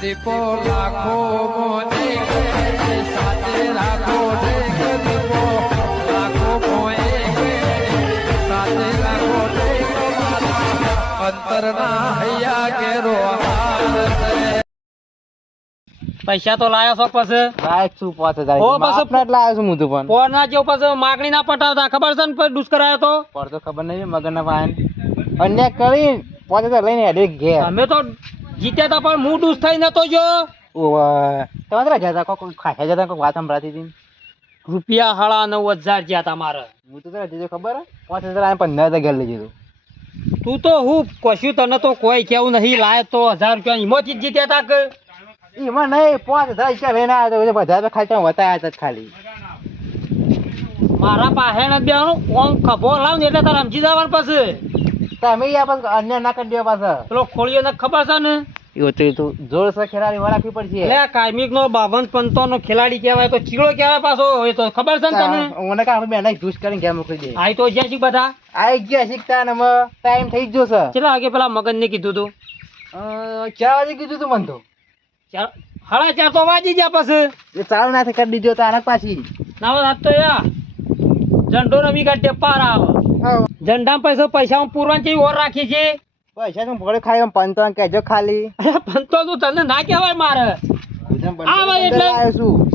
દીપો લાખો મોને સાથે રાખો દીપો. લાખો મોએ સાથે રાખો અંતરના હૈયા કેરો પૈસા તો લાયા છો પછી? લાયક છું પાંચ હજાર ઓ, બસ બાપના લાયા છું હું તો પણ. પોરના જેવું પછી માગણી ના પટાવતા. ખબર છે ને પછી દુષ્કર આવ્યો તો? પર તો ખબર નહીં મગન ભાઈ અન્ય કરી પાંચ હજાર લઈને હેડે ઘેર. અમે તો જીત્યા તા પણ હું દુષ થઈ નતો જો ઓવે. તમે તો રજા હતા કોઈ ખાસા જતા કોઈ વાત સંભળાતી હતી રૂપિયા હાડા નવ હજાર જ્યાં હતા મારે. હું તો તને જીજો ખબર પાંચ હજાર આને પંદર હજાર ઘેર લઈ જતો તું તો હું કશું તને તો કોઈ કેવું નહીં લાય તો હજાર રૂપિયા હિંમત જ જીત્યા તા કે? એમાં નહીં પાંચ હજાર રૂપિયા લઈને આવ્યા તો બધા તો ખાલી વતાયા હતા ખાલી. મારા પાસે ને બેવાનું ઓમ ખભો લાવ ને એટલે તારે સમજી જવાનું પછી. તમે યા પાછું અન્ય ના કરી દેવા પાછા. પેલો ખોળીઓ ને ખબર છે ને? એવું તો તો જોરસર ખેલાડી રાખવી પડશે. એટલે કાર્મિક નો બાવન પંતો નો ખેલાડી કહેવાય તો ચીડો કહેવાય પાછો. એ તો ખબર છે ને તને મને કાં આપણે બેને જૂસ કરીને ઘેર મોકલી દે. આઈ તો જ્યાં છે બધા. આઈ ગયા શીખતા ને ટાઈમ થઈ ગયો છે. કેટલા વાગે પેલા મગન ને કીધું તું? ચાર વાગે કીધું તું મને તો. ચાર હાડા ચાર તો વાજી ગયા પછી. એ ચાલુ ના કરી દીધો તો આના પાછી. ના વાત તો યા ઝંડો રમી કાઢે પાર આવે. ઝંડા પૈસો પૈસા હું પૂરવાની જેવી ઓર રાખી છે? પૈસા તું ભોળે ખાઈ પંતો કેજો ખાલી. અરે પંતો તું તને ના કહેવાય મારે. આ ભાઈ એટલે-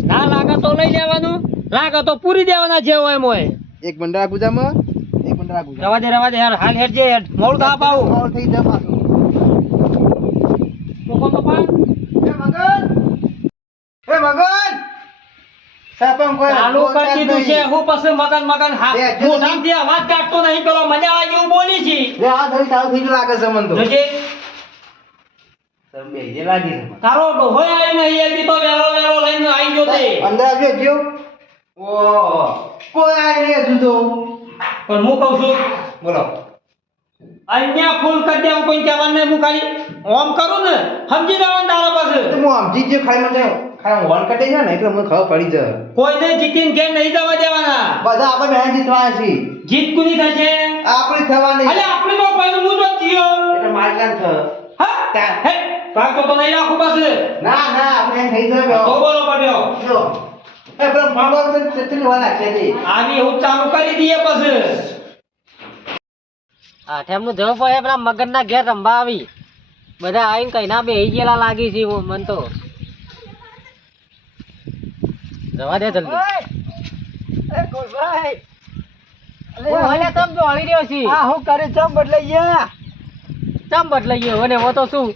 ના લાગે તો લઈ લેવાનું લાગે તો પૂરી દેવાના જે હોય મોય એક બંડા ગુજામાં એક બંડા ગુજા રવા દે રવા દે યાર હાલ હેડ જે. મોડું થા પાવું મોડું થઈ જાય પાછું મૂકો તો પણ. એ મગન એ મગન સાપમ કોઈ ચાલુ કરી દીધું છે હું પછી મગન મગન હા. બે, જો હું અવાજ કાઢતો નહીં પેલો મજા આવે એવું બોલી છે. લે આ થઈ ચાલુ થઈ લાગે છે મને તો. જોજે. સર જે લાગી છે તારો ડોહોય આવી નહીં એ બી તો વેલો વેલો લઈને આવી ગયો તે. અંદર આવજો જો. ઓ કોઈ આવી નહીં તો પણ હું કહું છું બોલો. અહીંયા ફૂલ કરી દે કોઈ કહેવાનું નહીં હું ખાલી ઓમ કરું ને. સમજી જવાનું તારા પાસે. હું સમજી જ ખાઈ મને. ખાલી વોલ કટે છે ને એટલે મને ખબર પડી જાય. કોઈને જીતીને ઘેર નહીં જવા દેવાના. બધા આપણે મેં જીતવાના છે જીત કુની થશે? આપણી થવાની અરે આપણે તો પહેલું હું જ જીયો એટલે માલકાન થ હા? હે ભાગ તો નહીં રાખું બસ ના ના આપણે થઈ તો બોલો પડ્યો જો. એ પેલો ફાંડો છે ને તેટલી વાર લાગશે તે. આની હું ચાલુ કરી દઈએ બસ આઠેમનું જવું પડે પેલા મગનના ઘેર રમવા આવી. બધા આવીને કઈ ના બે ગયેલા લાગી છે મન તો. જવા દે જલ્દી. હું હલે તમ તો આવી રહ્યો છી. હા હું કરે ચમ બદલાઈ ગયા? ચમ બદલાઈ ગયો અને હું તો શું?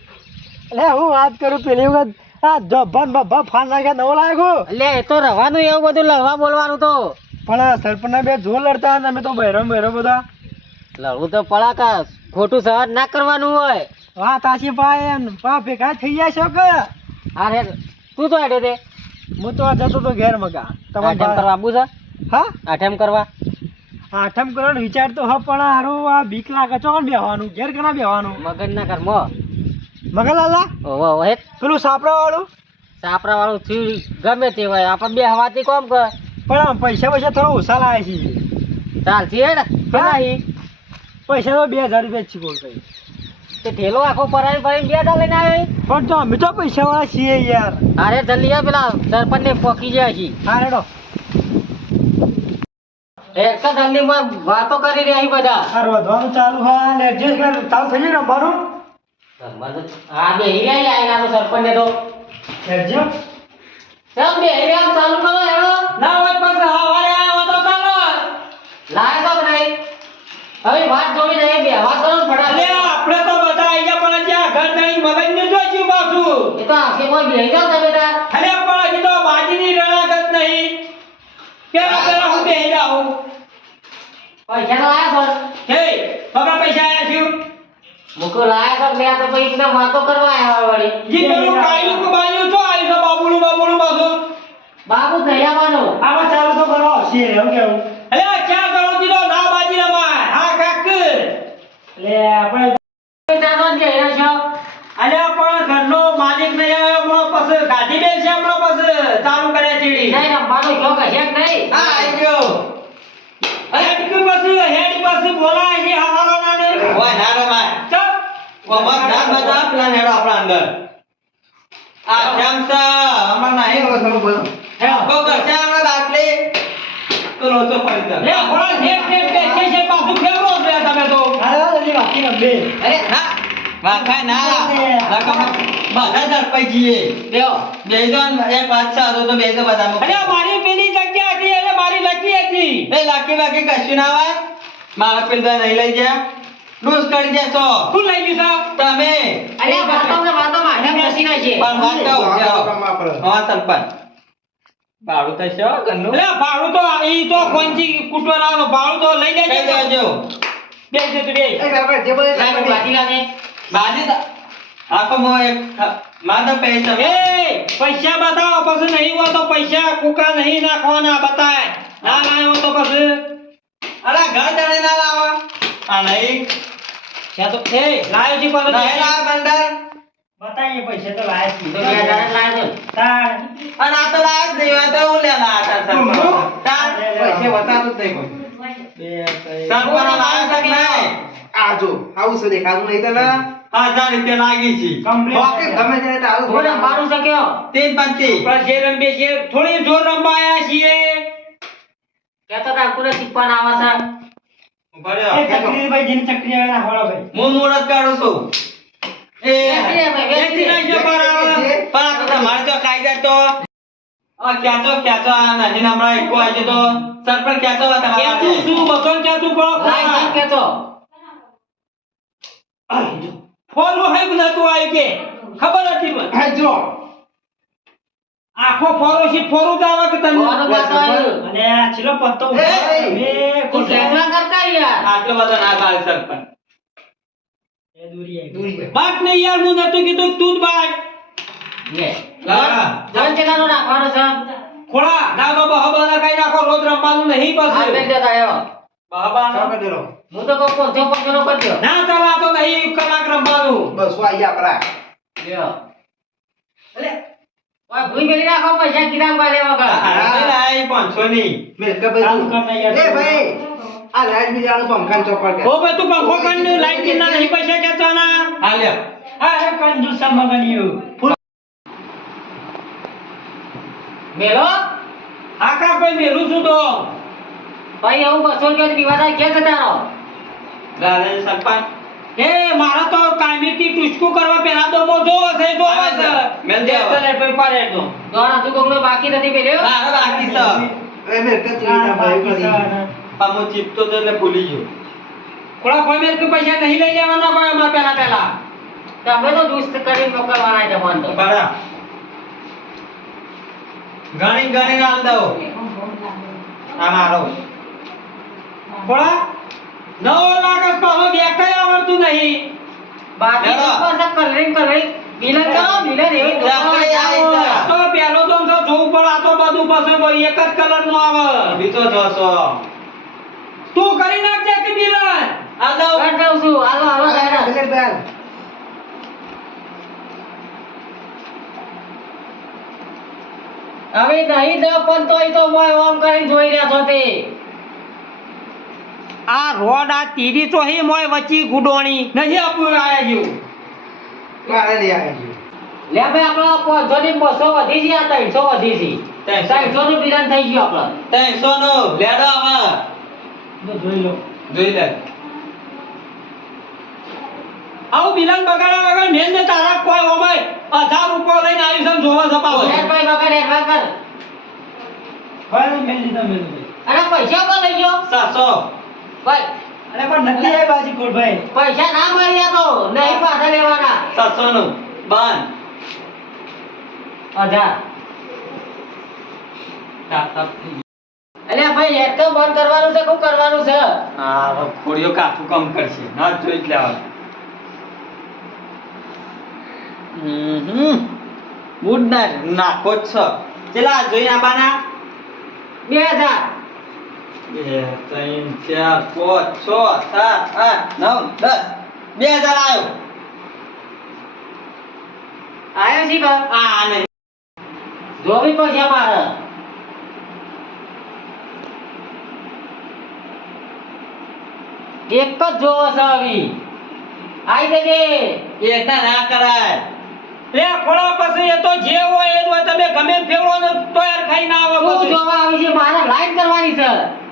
અલે હું વાત કરું પેલી વખત. આ જબ્બાન બબ્બા ફાન નાખ્યા નવો લાગ્યો અલે એ તો રવાનું એવું બધું લડવા બોલવાનું તો. પણ આ સરપંચના બે જો લડતા અને અમે તો બહેરમ બહેરો બધા લડવું તો પડાકા ખોટું સહન ના કરવાનું હોય. હા તાસી ભાઈ પા ભેગા થઈ જાય છો કે? હા તું તો હેડે દે. હું તો આ જતો તો ઘેર મગા. આઠેમ કરવા આપવું છે? હા? આઠમ કરવા? આઠમ કરવાનો વિચાર તો હ પણ હારું આ બીક લાગે. ચોકન બેહવાનું? ઘેર કના બેહવાનું? મગનના ઘરમાં. મગલાલા ઓહો ઓહે પેલું સાપરા વાળું સાપરા વાળું થી ગમે તે હોય. આપણે બે હવાથી કોમ કર. પણ આમ પૈસા પૈસા થોડા ઓછા લાવે છે. ચાલતી હે? ને પૈસા તો બે હજાર રૂપિયા જ છે બોલ ભાઈ. તે ઢેલો આખો પરાઈ ભરીને બે દા લઈને આવ્યો પણ તો અમે તો પૈસા વાળા છીએ યાર. અરે જલ્દી આ પેલા સરપંચ ને પોકી જાય છે હા રેડો. એક તો જલ્દી માં વાતો કરી રહ્યા બધા. અરે વધવાનું ચાલુ હા ને એડજસ્ટમેન્ટ ચાલુ થઈ ને બે હીરા તો સરપંચ ને તો એડજસ્ટ ચાલ બે હીરા ચાલુ કરો હેડો. ના હોય પછી હવારે આવો તો ચાલો લાય તો નહીં હવે વાત જોઈ નહીં બે વાત કરો ને અલે ફટાફટ આપણે તો બધા આયા પણ જ્યાં ઘર દઈ મગજ ને જોઈશું પાછું એ તો આખી માં જાવ તમે તાર અરે પણ હજી તો બાજીની રણાગત નહીં. કેમ પેલા હું બેહી જાઉં? પૈસા તો લાયા હે બગા પૈસા આયા છું મુકો લાયા સર મેં તો પછી એકદમ વાતો કરવા આવ્યા વળી. જી પેલું કાયલું કે બાયું છો આઈ તો બાબુલું બાબુલું બાબુ થઈ આવવાનું આમાં ચાલુ તો કરો છે એમ કેવું. અરે ક્યાં કરો દીધો ના બાજી રમાય. હા કાક. એટલે આપણે ચાલો ને હીરા છો અલ્યા પણ ઘરનો માલિક નહીં આવ્યો હમણાં પછી ગાડી બેન છે હમણાં પછી ચાલુ કરે ચીડી નહીં કે નહીં. હા આવી ગયો. હેડ કે પછી? હેડ પછી બોલાય છે હવાલો ના ને ઓય ના રમાય ચપ ઓ મત દાન બતા પ્લાન હેડો આપણા અંદર. આ છે હમણાં નહીં હોય થોડું બધું બહુ કરશે હમણાં બાટલી તો લોચો પડી લે જાય હેડ ઠેક ઠેક છે છે પાછું ફેરો છે તમે તો. અરે ના. વાખાય ના. બધા ઝડપાઈ જઈએ. બે બેજો એક છે તો તો બેજો બધા અરે મારી પેલી હતી લકી હતી એ લાકી બાકી કશું ના આવે મારા પેલા નહીં લઈ ગયા. ડૂસ કરી દેશો. શું લઈ ગયું સાહેબ? તમે. અરે વાતો ને વાતો માં બેસી ના છે. પણ વાતો જાઓ. હા સરપંચ. ભાડું થશે ઘરનું. એટલે ભાડું તો ઈ તો કોંચી કુટવાના ભાડું તો લઈ લેજો. બે લાગે બાજી આખો મો એક માધવ પૈસા એ પૈસા બતાવો પછી નહીં હોય તો પૈસા કુકા નહીં નાખવાના બતાય. ના લાવ્યો તો પછી. અરે ઘર જાણે ના લાવા આ નહીં. છે તો એ લાવ્યો છે નહીં લાવ બંદર. બતાઈએ પૈસા તો લાવ્યા તો મેં જ લાગે તાર અને આ તો લાવે જ નહીં તો હું લેલા હતા સર? તાર પૈસા બતાતું જ નહીં સરપંચ લાવે છે કે નહીં? આ જો આવું છે દેખાતું નહીં તને? હજાર રૂપિયા લાગી છે. બાકી ગમે તો આવું બોલે મારું શક્યો તીન પંચી. પણ જે છીએ થોડી જોર રમવા આયા છીએ. કેતો તા કુને શીખવાન આવે છે. ચક્રી ભાઈ જેની ચક્રી આવે ના હોળો ભાઈ. હું મુહૂર્ત કાઢું છું. એ બેસી રે. રહેજો પણ તો આ તો કાયદા તો. ખાઈ જાય તો આ ક્યાંચો ક્યાંચો આ નહીં હમણાં એક આજે તો. વાત તમારા ક્યાં તું શું બધો ક્યાં તું છે પણ કેતો. ફોરું હોય કે નતું આવી કે? ખબર હતી મને? હા જો. આખો ફોરો છે ફોરો જ આવે કે તને ફોરો આવ્યો? અને આ છેલ્લો પત્તો એ, એ. તું કરતા યાર. આટલો બધો ના પાડે સરપંચ. એ દૂરી આવી. દૂરી જાય. બાટ ને યાર હું નતું કીધું. તું જ બાટ લે. લાવા. જણ ચેલાનો રાખવાનો છે. ખોળા ના તો બહાબાના કઈ રાખો રોજ રમવાનું નહીં આ બેટા આવ્યો બાબા ના દો. હું તો કહું પોંચો પોંચો નો કરજો. ના ચલાતો નહીં કલાક રમવાનું બસ વાઈ આપણા લ્યો. ઓય ભૂઈ મેલી રાખો પૈસા કિરામ કાલે વગર પાંચસો ની મેલ કે ભાઈ ચાલુ કર ને યાર. એ ભાઈ આ લાઈટ બીજાનું પંખાને ચોપડ ઓ ભાઈ તું પંખો લાઈટ કે ના નહીં પૈસા હા હાલ્યો અરે કંજુસા મગનિયું. મેલો? આકા કોઈ મેલું છું તો. ભાઈ એવું બસો રૂપિયા થાય ક્યાં જતા રહો? દાદા સરપંચ. એ મારા તો કાયમીથી ટુચકું કરવા પહેલા તો મો જો છે જો આવે છે. મેલ દે હવે. ચલે ભાઈ પાડે તો. દોણા તું કોકનો બાકી નથી પેલ્યો હા બાકી છે. એ મેલ કે ચીના ભાઈ કરી. પામો ચીપતો તો એટલે ભૂલી ગયો. કોળા કોઈ મેલ કે પૈસા નહીં લઈ લેવાના કોઈ અમાર પહેલા પહેલા. તમે તો દુષ્ટ કરી મોકલવાના છે ફોન તો. બરા ગાણી ગાણી ના આલ દો આ મારો કોળા? નવો લાખ પાછો બેઠાય આવડતું નહીં. બાકી પાછા કલરિંગ કલરિંગ મિલન કરો મિલન એવી રાખડી આવી. છે. આ તો પહેલો તો આમ જોવું પડે આ તો બધું પછી ભાઈ એક જ કલરનું આવે. બી જોશો. તું કરી નાખજે કે મિલન આ દો કર છું હાલો હાલો દાદા હવે નહીં દે પણ તોય તો મોય ઓમ કરીને જોઈ રહ્યા છો તે. આ રોડ આ તીરી તો હી મોય વચ્ચી ગુડોણી. નહીં આપણું આયા જેવું મારે લઈ આયા છે લે ભાઈ આપણો પાંચસો ની બસો વધી આ ત્રણસો વધી છે. ત્રણસો. નું બિલન થઈ ગયું આપણો. ત્રણસો નું લેડો હવે જોઈ લો. જોઈ લે. આવું બિલન બગાડ્યા વગર મેન ને તારા કોઈ ઓમાય હજાર ઉપર લઈને આવી છે જોવા હેડ ભાઈ વગર હેડ કર ભાઈ મેલ દીધા મેલ અરે પૈસા કોણ લઈ ગયો સાતસો. ભાઈ. અરે પણ નથી આવી બાજી ભાઈ પૈસા ના મળ્યા તો નહીં પાછા લેવાના. સાતસો નું બંધ હજાર તાપ, તાપ. અલ્યા ભાઈ હેડ તો બંધ કરવાનું છે શું કરવાનું છે? હા ખોડીઓ કાઠું કામ કરશે. ના જોઈ જ લેવાનું. હમ. ગુડ નાખો જ છ. ચેલા જોઈ આબાના? બે હજાર. ત્રણ ચાર પાંચ છ સાત આઠ નવ દસ બે હજાર આવ્યો આવ્યો છે બા આ જોવી પડશે મારે એક જ જોવો છે આવી આવી જજે એ ના કરાય એ ખોળા પછી એ તો જે હોય એ તમે ગમે ફેરવો તો યાર ખાઈ ના આવે આવો જોવા આવી છે, મારે લાઈન કરવાની છે.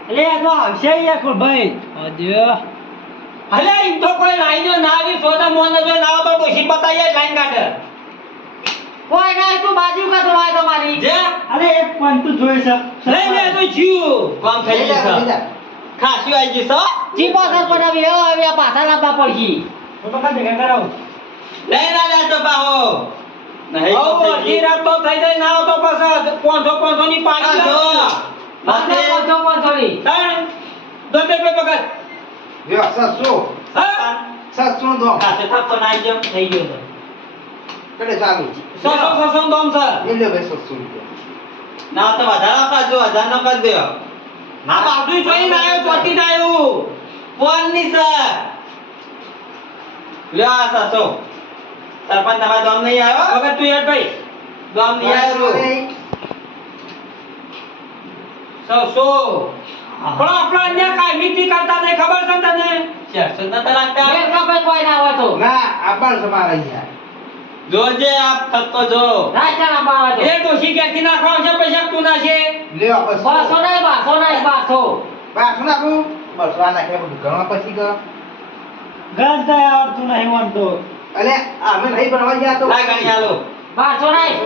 આવશે યાર અજ્યો અલે એમ તો કોઈ લાઈનો ના આવી સોદા મોને જો ના આવતો ડોશી બતાઈએ લાઈન કાઢે. કોઈ નહીં તું બાજુ કા તો વાય તમારી? જે? અરે એક પણ તું જોઈ શક લઈ લે તો જીવ. કામ થઈ ગયું ખાસી આવી ચીપો સર પણ હવે આ પાછા લાવવા પડશે. તો કરાવું. ના લે તો પાહો. નહીં આવો, તો થઈ. રાત તો જાય ના આવતો પાછા પાંચસો પાંચસો ની ની નાઈ જેમ થઈ ગયો સસો સસો તો વધારે હજાર નો કરી બાજુ જોઈ ને આવ્યો ચોટી ના આવ્યો. ફોનની સર. લ્યો આ સાસો. સરપંચ તમારા દોમ નહીં આવ્યો? વગર તું યાર ભાઈ. દોમ નહીં આવ્યો. સસો પણ આપણા અહીંયા કાયમી કરતા નહીં ખબર છે ને તને ચારસો તો લાગતા બે કપે કોઈ ના હોય તો. જોજે આપ થતો જો. રાજા હોય તો એ ડોશી ક્યાંથી નાખવા છે પૈસા તું નાખે બસો નહીં બારસો નહીં બારસો ગણતા આવડતું નહીં માનતો તો. ગણી આલો બારસો નહીં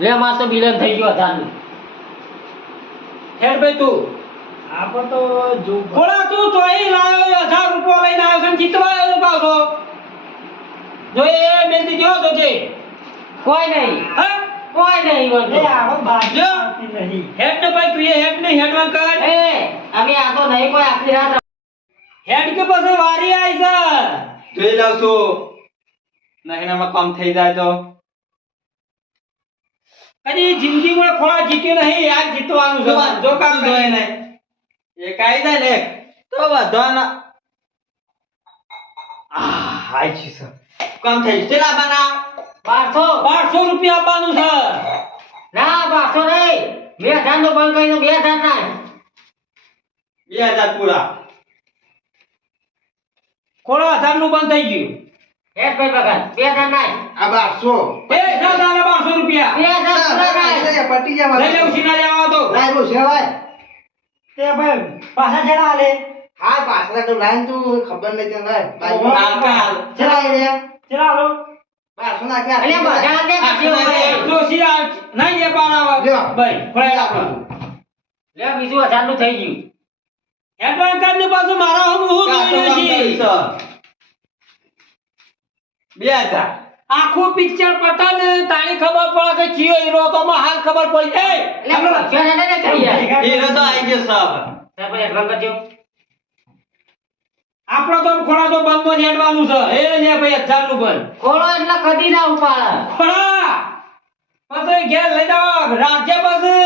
લે માં તો બિલન થઈ ગયો હજારનું હેડ ભાઈ તું. આપણે તો જો કોળા તું ચોઈ લાવ્યો 1000 રૂપિયા લઈને આવ્યો છે જીતવા આવ્યો પાછો. જો એ બેટી જો તો છે. કોઈ નહીં. હા? કોઈ નહીં લે બોલતો આવો બાજુ નહીં. હેડ ને ભાઈ તું એ હેડ ને હેડમાં કર. એ અમે આ તો નહીં કોઈ આખી રાત હેડ કે પછી વારી આઈ છે? જોઈ છું નહીં એમાં કામ થઈ જાય તો. કદી જિંદગીમાં ખોળા જીતે નહીં આજ જીતવાનું છે. જો કામ કરે નહીં એ કાયદા ને તો વધો ના. હાય છે. સર કામ થઈ ગયું. ચલા બના? બારસો. બારસો રૂપિયા આપવાનું છે. ના બારસો નહીં. બે હજાર નો બંધ કરીને બે હજાર ના બે હજાર પૂરા. ખોળા હજારનું બંધ થઈ ગયું? એક ભાઈ ભગત બે હજાર ના આ બારસો. બે હજાર બારસો રૂપિયા. બે હજાર પૂરા ના લઈ લઉં સીના લેવા તો. તે ભાઈ પાછા જણા આલે હાલ કાલ ચલા આલો અલે બધા દે કાઢ્યો ભાઈ. જો સિયા નહીં એ પાડાવા લ્યો. ભાઈ ખોળા આપણો લે બીજું હજારનું થઈ ગયું. એડવાન્સ કાર્ડની પાછું મારા હું તો છે. છે. હજાર. આખું પિક્ચર પતા ને તાણી ખબર પડે કે કયો હીરો તો માં હાલ ખબર પડી. એ એટલે પૈસા ના દે હીરો તો આવી ગયો સાહેબ સાહેબ એડવાન્સ કરજો. આપણો તો ખોળા તો બંધ જ હેડવાનું છે. એ લે ભાઈ હજારનું બંધ. ખોળો એટલે કદી ના ઉપાડે. પડા! પછી ઘેર લઈ જાવ રાજ્ય પાસે.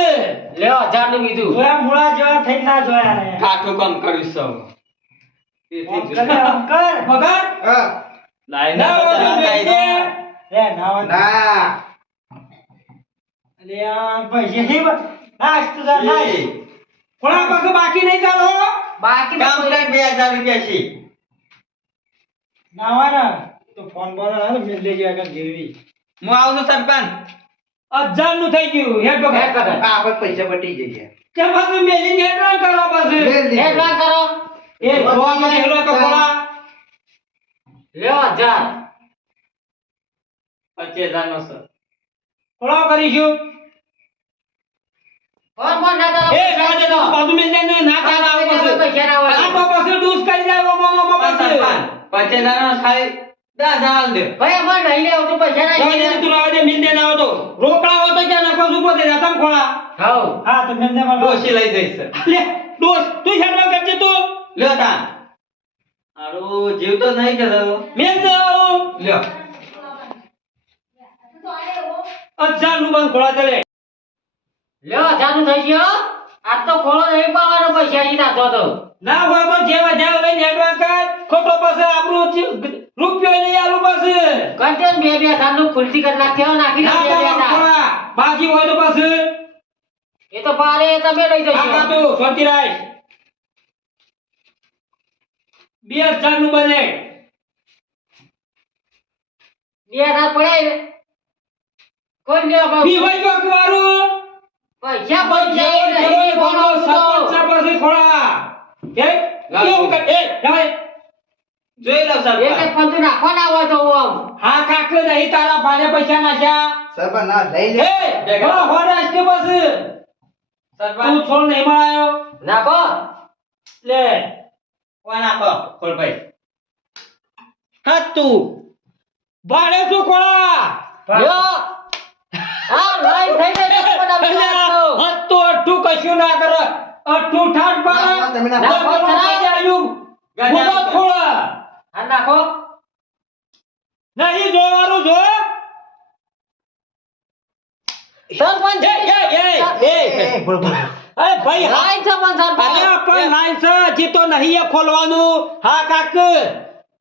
લ્યો હજારનું બીજું. જોયા મૂળા જેવા થઈ ના જોયા ને કાઠું કામ કર્યું સબ આમ કર પગાર આમ કર જોઈએ. પૈસે બાકી નહીં ચાલો બાકી કર બે હજાર રૂપિયા છે. ના હોય ને તો ફોન બોલો ને મિલ લેજો આગળ જેવી. હું આવું છું સરપંચ. હજારનું થઈ ગયું હેડ હેડ વગર કરો. કે પાછું મેલીને હેડવાન કરવા પાછું. એડવાન્સ કરો. એ જોવા મને હેલો હજાર પચીસ હજાર નો સર કરીશું ડૂસ લેવું રોકડા હોય તો ક્યાં ખોળા. હા તો દે લઈ જઈશ. તું કરજે તું. લ્યો તા જીવ તો નહીં મેલ દે આવું. લ્યો. અજાનું બંધ ખોળા ચાલે લ્યો હજાર થઈ ગયો? આ તો ખોળો નહીં પાવાનો પૈસા અહીં નાખો તો ના હોય તો જેવા જાવ લઈને હેડવા કર ખોટો પાસે આપણું રૂપિયો નહીં આલું પાસે કરજો બે બે સાનું નું ખુલતી કરી નાખ્યો નાખી ના નાખ બે બે તારા હજાર. ખોળા. બાજી હોય તો પાસે એ તો પારે તમે લઈ જશો. આ તો શાંતિ રાખ બે હજારનું બને. બે હજાર પડે ને કોઈ ને બી ભાઈ કોક વાળું પૈસા પૈસા ગોળો બોલો સરપંચ તો. ખોળા. કે? કેવું કે? એ ભાઈ જોઈ લો એક સરપંચ એક પંતુ નાખવાના હોય તો ઓમ આમ. હા કાક નહીં તારા ભાને પૈસા નાખ્યા. સરપંચ ના લઈ લે. એ ભલા હોડા કે બસ. તું છોડ નહીં મળાયો નાખો. લે. કોણ નાખો ભાડે શું યો આ લાઈન થઈ ગઈ નાખો. કશું ના કરે અઠ્ઠું ઠાઠ પાડે તમે ના ના પાડો. કરું આજે આવ્યું ગુનો નાખો નહીં જોવાનું જો સરપંચ એ એ એ એ ભાઈ હાય છે પણ સર અરે પણ લાઈન છે હજી તો નહીં એ ખોલવાનું. હા કાક.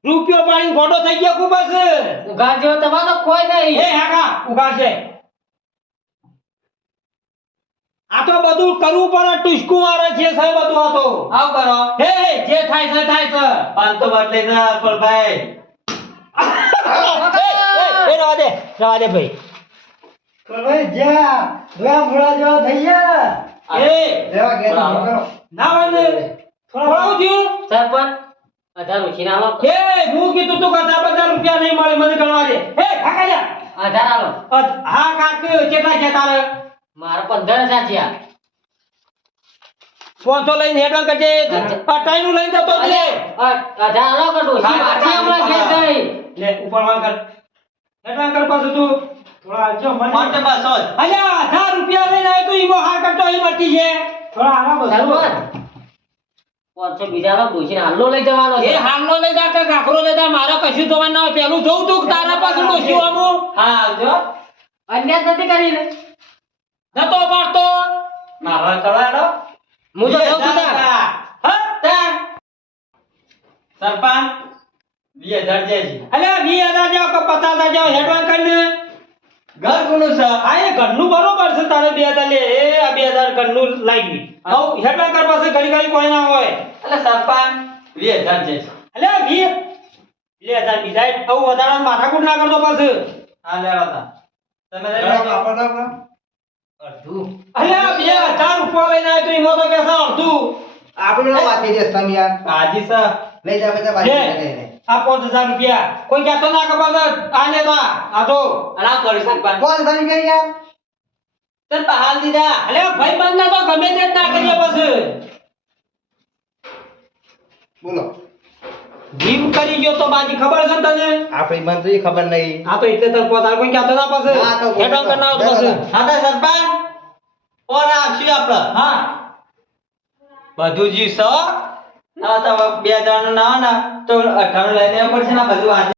રૂપિયો પાણી ગોડો થઈ ગયો ખૂબ જ ઉઘાડ જેવો તમારો કોઈ નહીં. એ હાકા ઉગાડશે. આ તો બધું કરવું પડે ટુસકું મારે છે સાહેબ બધું આ તો. આવ કરો. હે હે, જે થાય છે થાય છે. પાંચ તો બદલે છે એ, રવા દે રવા દે ભાઈ. ભાઈ જ્યાં ધોયા મૂળા જેવા થઈ ગયા એ! લેવા ગયા ના વાંધે થોડું થયું? સરપંચ હજાર ઉછીને આલો એ હું કીધું તું કે તારા રૂપિયા નહીં મળે મને ગણવા દે. એ કાકા જા. હજાર આલો. હા કાક કેટલા છે તારે? મારે પંદર હજાર છે આ. સ્પોન્સર લઈને હેડલ કરજે. અટાઈનું લઈને જતો લે અ- આલો હમણાં લે ઉપર વાળ કર. કર પાછું તું. થોડા આવજો મને તો જ અલ્યા હજાર રૂપિયા લઈને આવ્યો તું ઈમો કરતો અહીં મટી છે. થોડા આરામ બસો સરપંચ પાંચસો બીજા લો ડોશીને હાલો લઈ જવાનો એ છે હાલનો લઈ જા કે ગાખરો લઈ જા મારે કશું જોવાનું ના હોય પેલું જોઉં તું કે તારા પાસે ડોસ્યું આમું હા આવજો. અન્યાય નથી કરી નતો પાડતો. મારવા કરવાનો હું તો જાઉં છું ત્યાં. હા ત્યાં સરપંચ વીસ હજાર જાય છે અલ્યા વીસ હજાર જાવ કે પચાસ હજાર જાવ હેડવાન કરીને ઘર કોનું છે. આ એ ઘરનું બરોબર છે. તારે બે હજાર લે. એ આ બે હજાર ઘરનું લાગી હવે હેડા કર પાસે ઘડી ઘડી કોઈ ના હોય. એટલે સરપંચ બે હજાર જાય છે. એટલે વીસ બે હજાર બીજા આવું વધારાનું માથાકૂટ ના કરતો પાસે હા લેવા તા તમે અડધું. અલ્યા બે હજાર રૂપિયા લઈને આવ્યો તો. એમાં તો કે છે અડધું. આપણે વાંચી દેસ તમે યાર હાજી સર લઈ જા બધા લે. આ પાંચ હજાર રૂપિયા. કોઈ કહેતો ના કે પાછા આ લેતા આ તો અને આ કરી સરપંચ પાંચ હજાર રૂપિયા યાર ચલ તો હાલ દીધા. અલ્યા ભાઈ બંધ તો ગમે તે ના કરીએ બસ બોલો. જીમ કરી ગયો તો બાજી ખબર છે તને? આ ભાઈ મને તો એ ખબર નહીં. આ તો એટલે તર પોતા કોઈ કહેતો ના તો હેડો કરના તો પછી. હા તો સરપંચ કોણ આવશે આપણે હા. બધું જી સો ના તો બે જણ ના હોય તો અઠાણું લઈને પડશે ને બધું